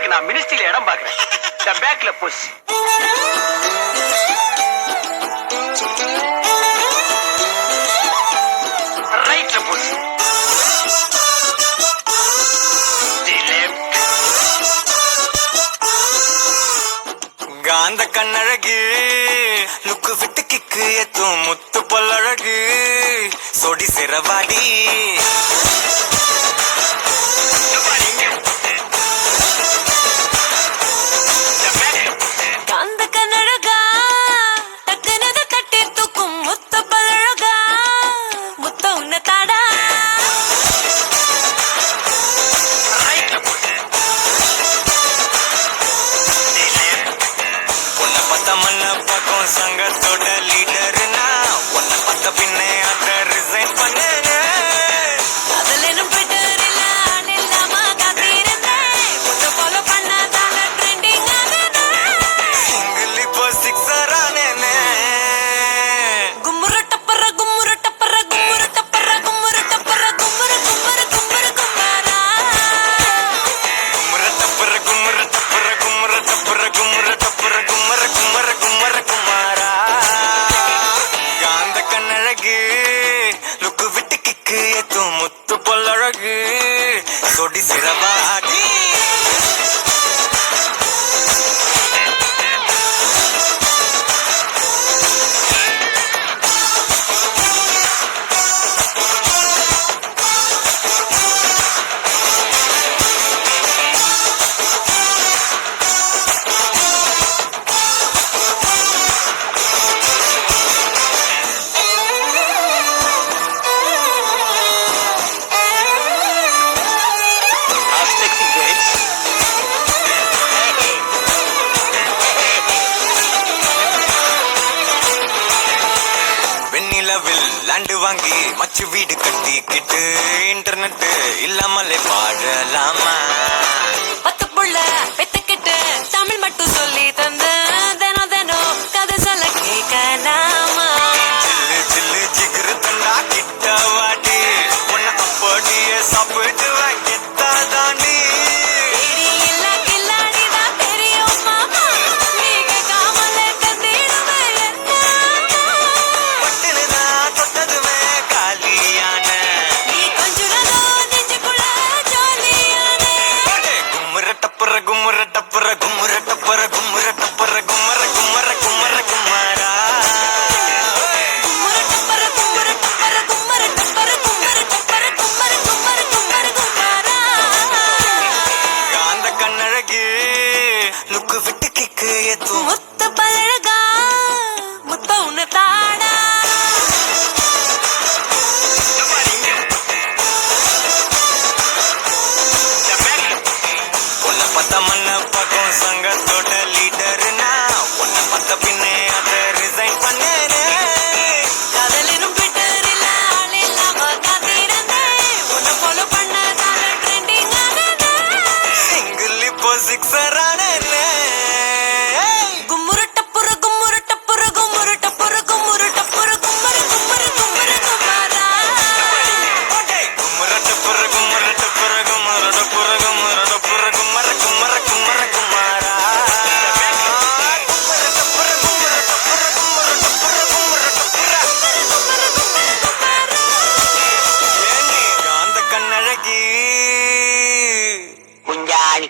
உனக்கு நான் மினிஸ்ட்ரியில இடம் பாக்குறேன். பேக்ல புஷ். ரைட்ல புஷ். காந்த கண்ணழகு லுக்கு விட்டு கிக்கு எத்தும் முத்து பொல்லழகு சொடி சிறவாடி சங்கத்தோட லீடர்னா உன்னை பார்த்த பின்னே அத ரிசைன் பண்ணேன். அதுல ட்விட்டர் இல்ல இல்லாம காத்திருந்தேன். உன்னை ஃபாலோ பண்ணாதான ட்ரெண்டிங் ஆனேன். சிங்கிள் இப்போ சிக்ஸர் ஆனேனே. கும்முரு டப்பர கும்முரு டப்பர கும்முரு டப்பர கும்முரு டப்பர கும்முரு கும்முரு கும்முரு கும்மாரா. கும்முரு டப்பர கும்முரு டப்பர கும்முரு டப்பர கும்முரு டப்பர கும்மர கும்மர கும்மர குமாரா. காந்த கண்ணழகு லுக்கு விட்டு கிக்கு எத்தும் முத்து பொல்லழகு சொடி சிறவாடி. லேண்டு வாங்கி மச்சு வீடு கட்டிக்கிட்டு இன்டர்நெட் இல்லாமலே வாழலாமா. பத்து புள்ள பெத்துக்கிட்டு தமிழ் மட்டும் சொல்லி தந்த தினம் தினம் கதை சொல்ல கேட்கலாமா. சில்லு சில்லு ஜிகிரு தண்டா கிட்ட வாடி உன்னை அப்படியே சாப்பிட்டு வாங்கித்தா தாண்டி. கும்முர டப்பர கும்முர டப்பர கும்முர டப்பர கும்மர கும்மர கும்மர குமாரா. கும்முர டப்பர கும்முர டப்பர கும்மர டப்பர கும்மர டப்பர கும்மர கும்மர கும்மர குமாரா. காந்த கண்ணழகு லுக்கு விட்டு கிக்கு எத்தும் முத்த பழகா முத்த உன்னை தாடா. மன்ன பக்கம் சங்கத்தோட லீடர்னா உன்னை பார்த்த பின்னே அத ரிசைன் பண்ணேனே. காதலினும் ட்விட்டர் இல்ல இல்லாம காத்திருந்தேன். உன்னை ஃபாலோ பண்ணதான ட்ரெண்டிங் ஆனேனே. சிங்கிள் இப்போ சிக்ஸர் ஆனேனே. கும்முரு டப்புரு கும்முரு டப்புரு கும்முரு டப்புரு கும்முரு டப்புரு கும்மரு கும்மரு கும்மரு குமாரா. கும்முரு டப்புரு கும்முரு டப்புரு கும்முரு டப்புரு கும்முரு டப்புரு கும்மர கும்மர கும்மர குமாரா. கும்மர டப்புரு கும்முரு டப்புரு கும்முரு டப்புரு கும்முரு டப்புரு ஏண்டி காந்த கண்ணழகி குஞ்சாணி